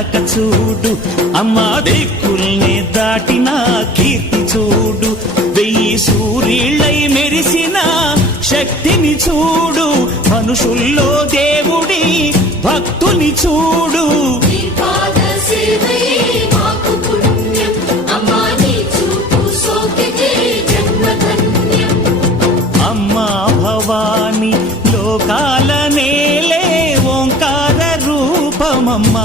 వెళ్ళక చూడు అమ్మా దిక్కుల్ని దాటినా కీర్తి చూడు వెయ్యి సూర్యుళ్ళై మెరిసిన శక్తిని చూడు మనుషుల్లో దేవుడి భక్తుని చూడు మా